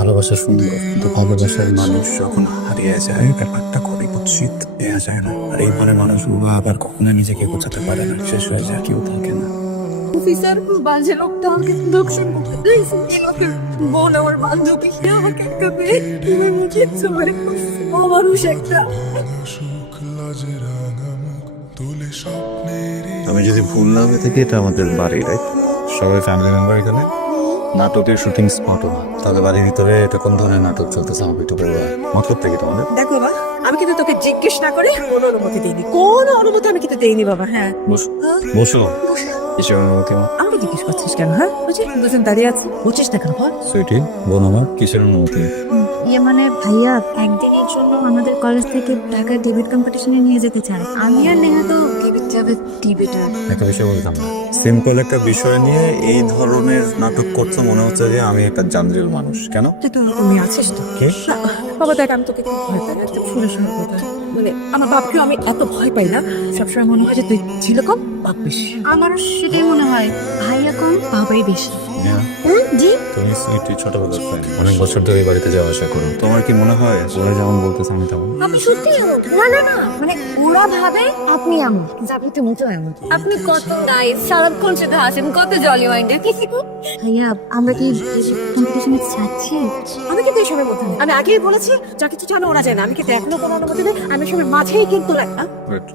ভালোবাসা সুন্দর, কিন্তু ভালোবাসার মানুষ যখন হারিয়ে যায় ব্যাপারটা করে কুৎসিত দেয়া যায় না। আর এই মনে মানুষগুলো আবার কখনো নিজেকে বোঝাতে পারে না, শেষ হয়ে যায়, কেউ থাকে না। অফিসার বাজে লোকটা আমাকে দর্শন করতে দিয়েছে। বোন আমার বান্ধবী, সে আমাকে একটা মেয়ে কিভাবে মুখে চলে মানুষ একটা। আমি যদি ভুল না হয়ে থাকি, এটা আমাদের বাড়ি, রাইট? সবাই ফ্যামিলি মেম্বার এখানে। নাটকের শুটিং স্পটও তাহলে বাড়ির ভিতরে এটা কোন ধরনের নাটক চলতেছে আমাকে একটু বলবো। মতলব থেকে তোমাদের দেখো বাবা, আমি কিন্তু তোকে জিজ্ঞেস না করে কোনো অনুমতি দিইনি, কোনো অনুমতি আমি কিন্তু দিইনি বাবা। হ্যাঁ বসো। কিসের অনুমতি? আমাকে জিজ্ঞেস করছিস কেন? হ্যাঁ বুঝি দুজন দাঁড়িয়ে আছে, বুঝছিস না কেন? বল। সুইটি, বোন আমার, কিসের অনুমতি? মানে ভাইয়া একদিনের জন্য আমাদের কলেজ থেকে ঢাকা ডিবেট কম্পিটিশনে নিয়ে যেতে চায়। আমি আর নেহা তো ডিবেট যাবে, ডিবেটার। একটা বিষয় বলতাম না, সিম্পল একটা বিষয় নিয়ে এই ধরনের নাটক করছো, মনে হচ্ছে যে আমি একটা জানজিল মানুষ। কেন? তুই তো তুমি আছিস তো। কে? না, বাবা দেখ, আমি তোকে খুব ভয় পাই না, একদম শুনে শুনে কথা। মানে আমার বাপকে আমি এত ভয় পাই না, সবসময় মনে হয় যে তুই ছিল কম, বাপ বেশি। আমারও সেটাই মনে হয়, ভাইয়া কম বাবাই বেশি। জি তুমি সুইটি ছোটবেলার ফ্রেন্ড, অনেক বছর ধরে এই বাড়িতে যাওয়া আসা করো। তোমার কি মনে হয় ওরা যেমন বলতেছে আমি তেমন? আমি সত্যি না না না, মানে ওরা ভাবে আপনি এমন, কিন্তু আপনি তো মোটেও এমন। আপনি কত নাইস, সারাক্ষণ সাথে হাসেন, কত জলি মাইন্ডেড। ভাইয়া আমরা কি কম্পিটিশনে যাচ্ছি? আমি কিন্তু এসবের মধ্যে নেই। আমি আগেই বলেছি যা কিছু জানো ওরা যায় না, আমি কিন্তু এখনো কোনো অনুমতি নেই। আমি সবার মাঝেই কিন্তু লাগা।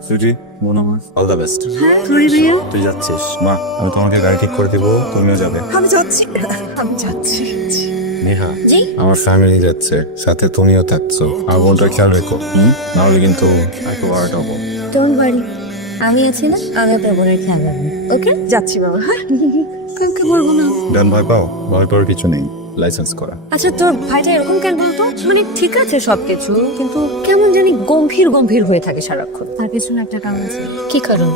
সুইটি, মনে হয় অল দ্য বেস্ট। সরি ভাইয়া। তুই যাচ্ছিস? মা, আমি তোমাকে গাড়ি ঠিক করে দিব, তুমিও যাবে। আমি যাচ্ছি, আমি যাচ্ছি। নেহা, জি? আমার ফ্যামিলি যাচ্ছে, সাথে তুমিও থাকছো। আর বোনটার খেয়াল রেখো, নাহলে কিন্তু একটু ওয়ার্ড হবো। ডোন্ট ওয়ারি, আমি আছি না, আমি আপনার বোনের খেয়াল রাখবো। ওকে যাচ্ছি বাবা। হ্যাঁ কালকে বলবো না। ডান, ভয় পাও? ভয় পাওয়ার কিছু নেই, লাইসেন্স করা। আচ্ছা, তোর ভাইটা এরকম কেন বলতো? মানে ঠিক আছে সবকিছু, কিন্তু কেমন জানি গম্ভীর গম্ভীর হয়ে থাকে সারাক্ষণ। তার পেছনে একটা কারণ আছে। কি কারণ?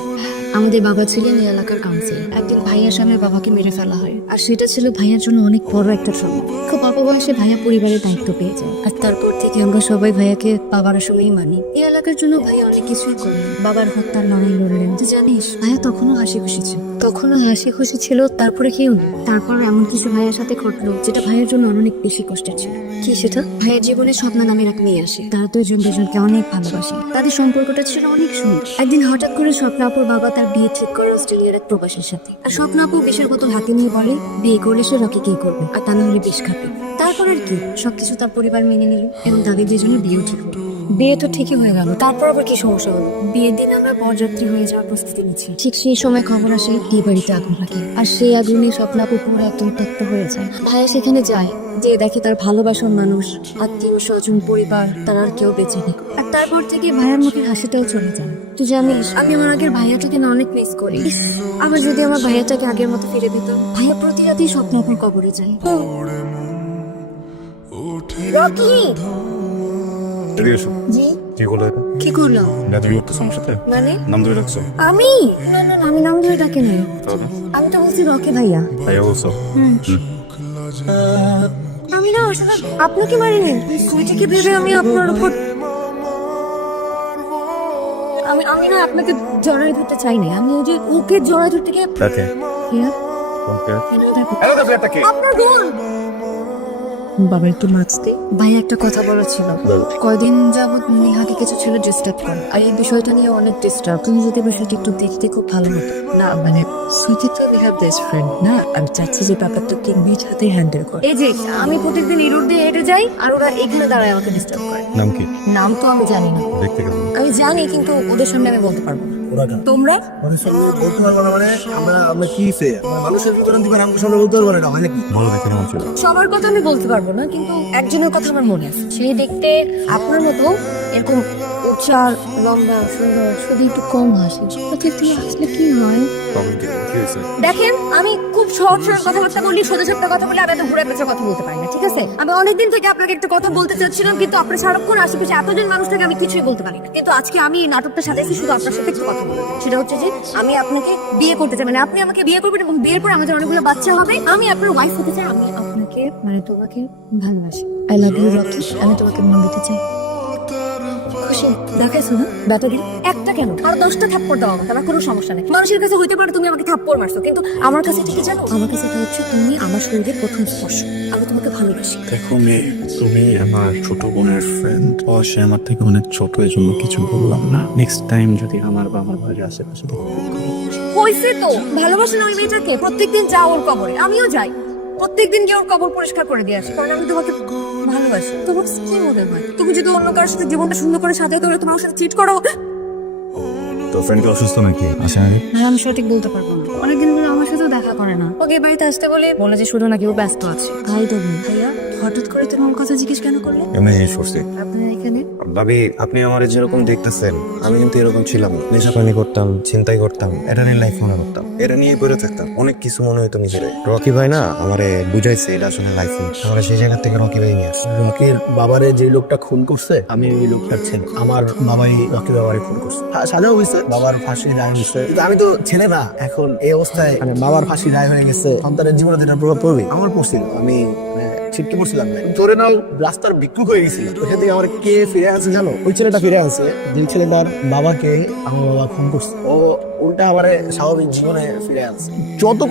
আমাদের বাবা ছিলেন এই এলাকার কাউন্সিল। একদিন ভাইয়ার সামনে বাবাকে মেরে ফেলা হয়, আর সেটা ছিল ভাইয়ার জন্য অনেক বড় একটা ট্রমা। খুব অল্প বয়সে ভাইয়া পরিবারের দায়িত্ব পেয়ে যায়, আর তারপর থেকে আমরা সবাই ভাইয়াকে বাবার সময়ই মানি। এই এলাকার জন্য ভাইয়া অনেক কিছুই করলেন, বাবার হত্যার লড়াই লড়লেন। তুই জানিস ভাইয়া তখনও হাসি খুশি ছিল, তারপরে কেউ নেই। তারপর এমন কিছু ভাইয়ার সাথে ঘটলো যেটা ভাইয়ের জন্য অনেক বেশি কষ্টের ছিল। কি সেটা? ভাইয়ের জীবনে স্বপ্ন নামের এক মেয়ে আসে, তারা দুজন দুজনকে অনেক ভালোবাসে। তাদের সম্পর্কটা ছিল অনেক সুন্দর। একদিন হঠাৎ করে স্বপ্ন আপুর বাবা তার বিয়ে ঠিক করে অস্ট্রেলিয়ার এক প্রবাসীর সাথে। আর স্বপ্ন আপু বিষের বোতল হাতে নিয়ে বলে বিয়ে করলে সে রকিকেই করবে, আর তা না হলে বিষ খাবে। তারপর আর কি, সবকিছু তার পরিবার মেনে নিল এবং তাদের দুজনের বিয়েও ঠিক হলো। বিয়ে তো ঠিকই হয়ে গেল, তারপর আবার কি সমস্যা হলো? বিয়ের দিন আমরা বরযাত্রী হয়ে যাওয়ার প্রস্তুতি নিচ্ছি, ঠিক সেই সময় খবর আসে এই বাড়িতে আগুন লাগে। আর সেই আগুনে স্বপ্নাপু পুরো একদম তত্ত্ব হয়ে যায়। ভাইয়া সেখানে যায়, যে দেখে তার ভালোবাসার মানুষ, আত্মীয় স্বজন, পরিবার, তার আর কেউ বেঁচে নেই। আর তারপর থেকে ভাইয়ার মুখের হাসিটাও চলে যায়। তুই জানিস আমি আমার আগের ভাইয়াটাকে না অনেক মিস করি। আবার যদি আমার ভাইয়াটাকে আগের মতো ফিরে পেত। ভাইয়া প্রতি রাতেই স্বপ্নাপুর কবরে যায়। রকি! এদিকে এসো। জি? কি করলো এটা? কি করলাম? তুমি করতে সমস্যাতে মানে নাম ধরে রাখছো? আমি না না না, আমি নাম ধরে ডাকি নাই। আমি তো বলছি রকি ভাইয়া। ভাইয়া বলছো? আমি না আসলে আপনাকে মারিনি, সুইটিকে ভেবে আমি আপনার উপর আমি না আপনাকে জড়াই ধরতে চাই না। আমি ওই যে ওকে জড়াই ধরতে গিয়ে তাকে হিয়া, আপনার বোন। বাবা একটু মাছতে। ভাই একটা কথা বলার ছিল। বলো। কয়দিন যাবত নেহাকে কিছু ছিল ডিস্টার্ব করে, আর এই বিষয়টা নিয়ে অনেক ডিস্টার্ব। তুমি যদি বিষয়টা একটু দেখতে খুব ভালো হতো। না মানে সুইটি তো নেহার বেস্ট ফ্রেন্ড না, আমি চাচ্ছি যে ব্যাপারটা কি নিজ হাতে হ্যান্ডেল করে। এই যে আমি প্রত্যেকদিন এই রোড দিয়ে হেঁটে যাই, আর ওরা এখানে দাঁড়ায় আমাকে ডিস্টার্ব করে। নাম কি? নাম তো আমি জানি না। দেখতে কেমন? আমি জানি, কিন্তু ওদের সামনে আমি বলতে পারবো না। তোমরা বলতে পারবো না মানে আমরা কি ফে মানুষের উদাহরণ দিবেন, আমাকে সামনে বলতে পারবো না, এটা হয় নাকি? বলো দেখে কেমন ছিল? সবার কথা আমি বলতে পারবো না, কিন্তু একজনের কথা আমার মনে আছে। সে দেখতে আপনার মতো এরকম উঁচা, লম্বা, সুন্দর, শুধু একটু কম হাসি। তুমি আসলে কি হয়? প্রবলেম কি? কি হয়েছে? দেখেন, আমি খুব সহজ সরল কথাবার্তা বলি, সোজা সাপটা কথা বলি, আমি এত ঘুরে পেঁচে কথা বলতে পারি না, ঠিক আছে? আমি অনেকদিন থেকে আপনাকে একটা কথা বলতে চাচ্ছিলাম, কিন্তু আপনার সারাক্ষণ আশেপাশে এতজন মানুষ থেকে আমি কিছুই বলতে পারি না। কিন্তু আজকে আমি এই নাটকটা সাজাইছি শুধু আপনার সাথে একটু কথা বলতে। সেটা হচ্ছে যে আমি আপনাকে বিয়ে করতে চাই, মানে আপনি আমাকে বিয়ে করবেন এবং বিয়ের পর আমাদের অনেকগুলো বাচ্চা হবে। আমি আপনার ওয়াইফ হতে চাই। আমি আপনাকে মানে তোমাকে ভালোবাসি। I love you Rocky. আমি তোমাকে মন দিতে চাই। খুশি খুশি দেখাইছো না ব্যাটা দিন একটা কেন আর 10টা থাপ্পড় দাও আমাকে, আমার কোনো সমস্যা নেই। মানুষের কাছে হইতে পারে তুমি আমাকে থাপ্পড় মারছো, কিন্তু আমার কাছে এটা কি জানো? আমার কাছে এটা হচ্ছে তুমি আমার শরীরের প্রথম স্পর্শ। আমি তোমাকে ভালোবাসি। দেখো মেয়ে, তুমি আমার ছোট বোনের ফ্রেন্ড, সে আমার থেকে অনেক ছোট, এই জন্য কিছু বললাম না। নেক্সট টাইম যদি আমার বাবার বাড়ির আশেপাশে হয়েছে তো, ভালোবাসে না ওই মেয়েটাকে? প্রত্যেকদিন যাও ওর কবরে, আমিও যাই। প্রত্যেকদিন গিয়ে ওর কবর পরিষ্কার করে দিয়ে আসি, কারণ আমি তোমাকে ভালোবাসি। তোমার কি মনে হয় তুমি যদি অন্য কারোর সাথে জীবনটা সুন্দর করে সাজাতে হলে তোমার সাথে চিট করো? তোর ফ্রেন্ড কি অসুস্থ নাকি? আসে নাকি? হ্যাঁ, আমি সঠিক বলতে পারবো না। অনেকদিন ধরে আমার সাথেও দেখা করে না। ওকে বাড়িতে আসতে বলে যে শুধু নাকি ও ব্যস্ত আছে। তাই তো ভাইয়া হঠাৎ করে তোমার কথা জিজ্ঞেস কেন করলে? এমনি জিজ্ঞেস করছি। আপনার এখানে ভাবি, আপনি আমার যেরকম দেখতেছেন আমি কিন্তু এরকম ছিলাম না। নেশাপানি করতাম, ছিনতাই করতাম, এটা নিয়ে লাইফ মনে করতাম, এটা নিয়ে পড়ে থাকতাম, অনেক কিছু মনে হইতো নিজের। রকি ভাই না আমারে বুঝাইছে এটা আসলে লাইফ না। আমার সেই জায়গা থেকে রকি ভাই নিয়ে আসছে। রকির বাবারে যে লোকটা খুন করছে, আমি ওই লোকটার ছেলে। আমার বাবাই রকির বাবারে খুন করছে। সাজাও হয়েছে, বাবার ফাঁসি রায় হয়েছে, কিন্তু আমি তো ছেলে না। এখন এই অবস্থায় মানে বাবার ফাঁসি রায় হয়ে গেছে, সন্তানের জীবনে যেটা প্রভাব পড়বে আমার পড়ছিল। আমি ছিটকে পড়ছিলাম না, ধরে নাও রাস্তার ভিক্ষুক হয়ে গেছিল। ওখান থেকে আমার কে ফিরে আসছে জানো? ওই ছেলেটা ফিরে আসছে যে ছেলেটার বাবাকে আমার বাবা খুন করছে। ও উল্টা আমার স্বাভাবিক জীবনে ফিরে আসছে। যত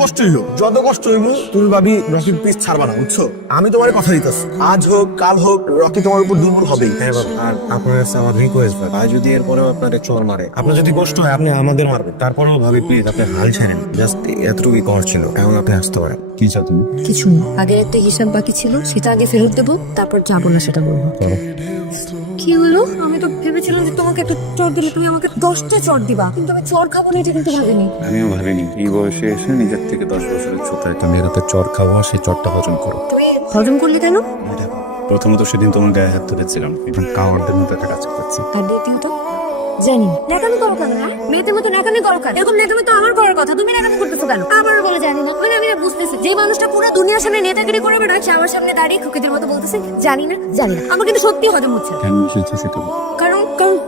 কষ্ট হইব তুমি ভাবি রকির পিস ছাড়বা না, বুঝছো? আমি তোমার কথা দিতেছি, আজ হোক কাল হোক রকি তোমার উপর দুর্বল হবেই। হ্যাঁ বাবা, আর আপনার কাছে আমার রিকোয়েস্ট, ভাই যদি এরপরেও আপনার চোর মারে, আপনার যদি কষ্ট হয় আপনি আমাদের মারবেন, তারপরেও ভাবি প্লিজ আপনি হাল ছাড়েন। জাস্ট এতটুকুই কর ছিল, এখন আপনি আসতে পারেন। কি চাও তুমি? কিছু না, আগের একটা হিসাব বাকি ছিল সেটা আগে ফেরত দেবো, তারপর যাবো না সেটা বলবো। কি হলো? আমি তো ভেবেছিলাম যে তোমাকে একটা চর দিলে তুমি আমাকে 10টা চর দিবা, কিন্তু আমি চর খাবো না এটা কিন্তু ভাবিনি। আমিও ভাবিনি এই বয়সে এসে নিজের থেকে 10 বছরের ছোট একটা মেয়ের হাতে চর খাবো, সেই চরটা হজম করো। তুমি হজম করলে কেন? প্রথমত সেদিন তোমার গায়ে হাত ধরেছিলাম, এখন কাওয়ারদের মতো একটা কাজ করছি। আর দ্বিতীয়ত জানি না। ন্যাকামি করো কেন? মেয়েদের মতো ন্যাকামি করো কেন? এরকম ন্যাকামি তো আমার করার কথা, তুমি ন্যাকামি করতেছো কেন? আবার বলে জানি না। মানে আমি না বুঝতেছি, যে মানুষটা পুরো দুনিয়ার সামনে নেতাগিরি করে বেড়ায় সে আমার সামনে দাঁড়িয়ে খুকিদের মতো বলতেছে জানি না। আমার কিন্তু সত্যি হজম হচ্ছে না। কেন এসেছে সেটা বলো। কারণ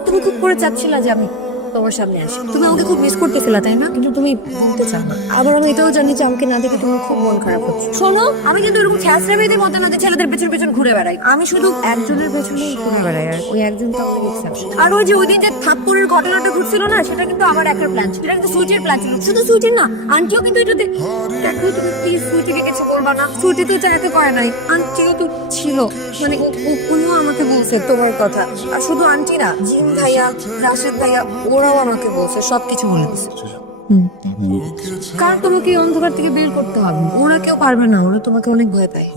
তুমি খুব করে চাচ্ছিলা যে আমি তোমার সামনে আসি। তুমি আমাকে খুব মিস করতেছিলা, তাই না? কিন্তু তুমি বলতে চাও না। আবার আমি এটাও জানি যে আমাকে না দেখে তোমার খুব মন খারাপ হচ্ছে। শোনো, আমি কিন্তু এরকম ছ্যাঁচড়া মেয়েদের মতো না যে ছেলেদের পেছন পেছন ঘুরে বেড়াই। আমি শুধু একজনের পেছনেই ঘুরে বেড়াই, আর ওই একজন তো আমাদের এক্সেপশন। আর ওই যে ওই দিন যে থাপ্পড়ের ঘটনাটা ঘটছিল না, সেটা কিন্তু আমার একার প্ল্যান ছিল। এটা কিন্তু সুইটের প্ল্যান ছিল। শুধু সুইটের না, আন্টিও কিন্তু এটাতে। দেখো তুমি প্লিজ সুইটিকে কিছু বলবা না। সুইটি তো চাইতে পারে নাই, আন্টিও তো ছিল। মানে উনিও আমাকে বলছে তোমার কথা। আর শুধু আন্টি না, জিম ভাইয়া, রাশেদ ভাইয়া, ওরাও আমাকে বলছে, সবকিছু বলে দিচ্ছে। কারণ তোমাকে এই অন্ধকার থেকে বের করতে হবে। ওরা কেউ পারবে না, ওরা তোমাকে অনেক ভয় পায়।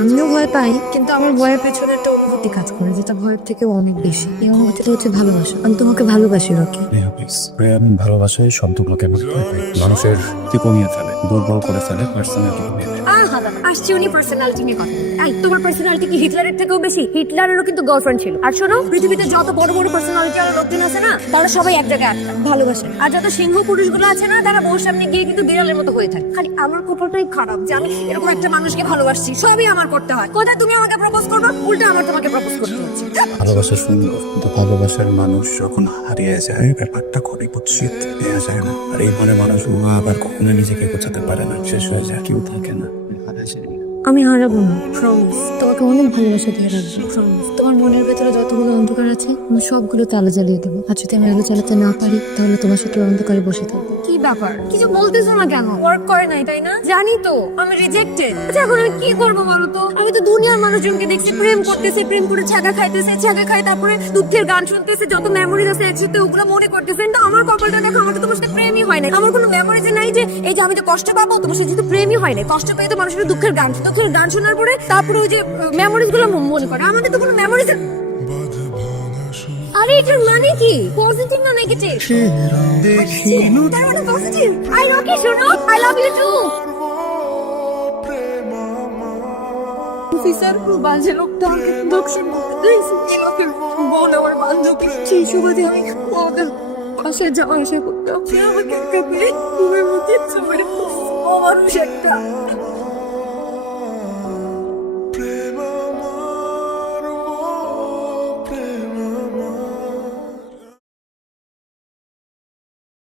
আমিও ভয় পাই, কিন্তু আমার ভয়ের পেছনে একটা অনুভূতি কাজ করে, যেটা ভয়ের থেকেও অনেক বেশি। এই অনুভূতিটা হচ্ছে ভালোবাসা। আমি তোমাকে ভালোবাসি রকি। ভালোবাসায় শব্দগুলোকে আমি ভয় পাই। মানুষের কি কমিয়ে ফেলে, দুর্বল করে ফেলে, পার্সোনালিটি কমিয়ে ফেলে। আসছি উনি পার্সোনালিটি নিয়ে কথা বলতে। এই, তোমার পার্সোনালিটি কি হিটলারের থেকেও বেশি? হিটলারেরও কিন্তু গার্লফ্রেন্ড ছিল। আর শোনো, পৃথিবীতে যত বড় বড় পার্সোনালিটি আর লোকজন আছে না, তারা সবাই এক জায়গায় আটকা ভালোবাসে। আর যত সিংহ পুরুষগুলো আছে না, তারা বউর সামনে গিয়ে কিন্তু বিড়ালের মতো হয়ে থাকে। খালি আমার কপালটাই খারাপ যে আমি এরকম একটা মানুষকে ভালোবাসছি। সবই আমার করতে হয়। কোথায় তুমি আমাকে প্রপোজ করবে, উল্টা আমার তোমাকে প্রপোজ করতে হচ্ছে। ভালোবাসা সুন্দর, কিন্তু ভালোবাসার মানুষ যখন হারিয়ে যায় ব্যাপারটা খুবই কুৎসিত। নেওয়া যায় না। আর এই মনে মানুষ আবার কখনো নিজেকে গোছাতে পারে না, শেষ হয়ে যায়, কেউ থাকে না। আমি হারাবো না, প্রমিস। তোমাকে অনেক ভালোবাসা দিয়ে রাখবো, প্রমিস। তোমার মনের ভেতরে যতগুলো অন্ধকার আছে আমি সবগুলো আলো জ্বালিয়ে দেবো। আর যদি আমি আলো জ্বালাতে না পারি, তাহলে তোমার সাথে অন্ধকারে বসে থাকবো। কি ব্যাপার? কিছু বলতেছো না কেন? ওয়ার্ক করে নাই, তাই না? জানি তো আমি রিজেক্টেড। আচ্ছা এখন আমি কি করবো বলো তো? আমি তো দুনিয়ার মানুষজনকে দেখছি প্রেম করতেছে, প্রেম করে ছ্যাঁকা খাইতেছে, ছ্যাঁকা খাই তারপরে দুঃখের গান শুনতেছে, যত মেমোরিজ আছে একসাথে ওগুলো মনে করতেছে। কিন্তু আমার কপালটা দেখো, আমার তো তোমার সাথে প্রেমই হয় না। আমার কোনো মেমোরিজ নাই যে এই যে আমি তো কষ্ট পাবো, তোমার সাথে তো প্রেমই হয় না। কষ্ট পেয়ে তো মানুষের দুঃখের গান শোনার পরে তারপরে ওই যে মেমোরিজ গুলো মনে করে। আমাদের তো কোনো মেমোরিজ। আরে এটার মানে কি? পজিটিভ না নেগেটিভ? তার মানে পজিটিভ। আই রকি, শোনো, I love you too. Officer বাজে লোকটা আমাকে দর্শন করতে দিয়েছে। কি লোকের বোন আমার বান্ধবী, সেই সুবাদে আমি ওদের পাশে যাওয়া আসা করতাম। সে আমাকে একা পেয়ে ঘুমের মধ্যে চলে মানুষ একটা